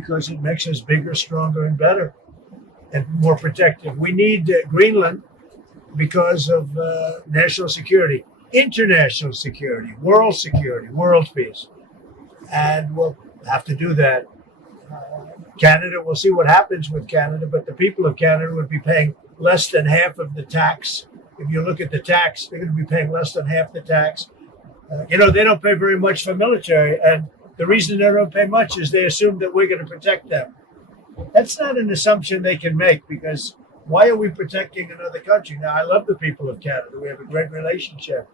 because it makes us bigger, stronger, and better, and more protective. We need Greenland because of national security, international security, world peace. And we'll have to do that. Canada, we'll see what happens with Canada, but the people of Canada would be paying less than half of the tax. If you look at the tax, they're going to be paying less than half the tax. They don't pay very much for military, and the reason they don't pay much is they assume that we're going to protect them. That's not an assumption they can make, because why are we protecting another country? Now, I love the people of Canada. We have a great relationship.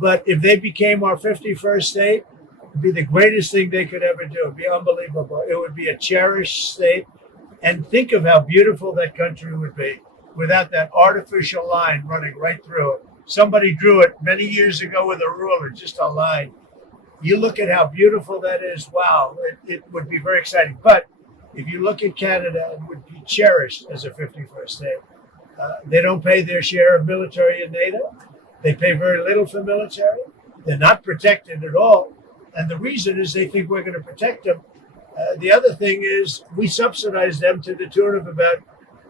But if they became our 51st state, it would be the greatest thing they could ever do. It would be unbelievable. It would be a cherished state. And think of how beautiful that country would be without that artificial line running right through it. Somebody drew it many years ago with a ruler, just a line. You look at how beautiful that is. Wow, it would be very exciting. But if you look at Canada, it would be cherished as a 51st state. They don't pay their share of military in NATO. They pay very little for military. They're not protected at all. And the reason is they think we're going to protect them. The other thing is we subsidize them to the tune of about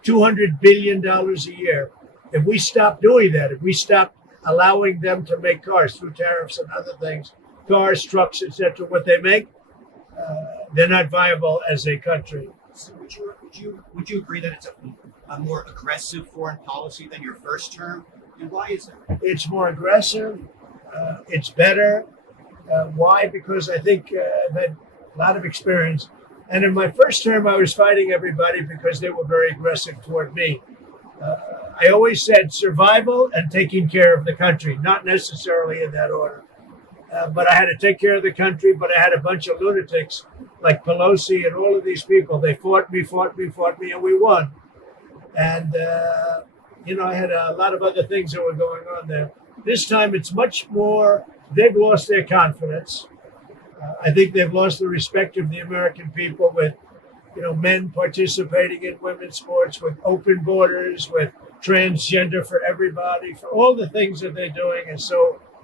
$200 billion a year. If we stop doing that, if we stop allowing them to make cars through tariffs and other things, cars, trucks, etc., what they make, they're not viable as a country. So would you agree that it's a more aggressive foreign policy than your first term? And why is that? It's more aggressive. It's better. Why? Because I think I've had a lot of experience. And in my first term, I was fighting everybody because they were very aggressive toward me. I always said survival and taking care of the country, not necessarily in that order. But I had to take care of the country, but I had a bunch of lunatics like Pelosi and all of these people. They fought me, and we won. And, I had a lot of other things that were going on there. This time it's much more, they've lost their confidence. I think they've lost the respect of the American people with, men participating in women's sports, with open borders, with transgender for everybody, for all the things that they're doing is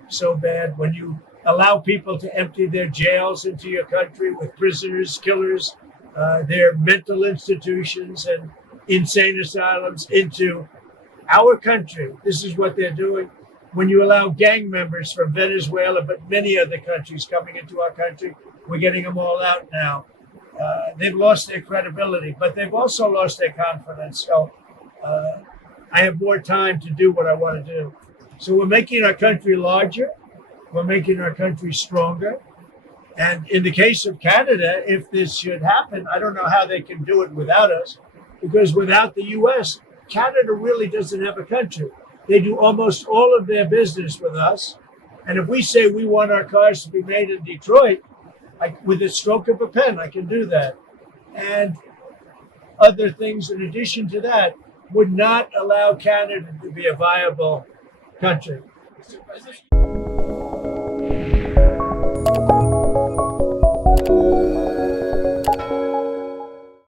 so bad. When you allow people to empty their jails into your country with prisoners, killers, their mental institutions and insane asylums into our country, this is what they're doing. When you allow gang members from Venezuela, but many other countries coming into our country, we're getting them all out now. They've lost their credibility, but they've also lost their confidence. So I have more time to do what I want to do. So we're making our country larger. We're making our country stronger. And in the case of Canada, if this should happen, I don't know how they can do it without us, because without the U.S., Canada really doesn't have a country. They do almost all of their business with us. And if we say we want our cars to be made in Detroit, with a stroke of a pen, I can do that. And other things in addition to that would not allow Canada to be a viable country. Mr. President.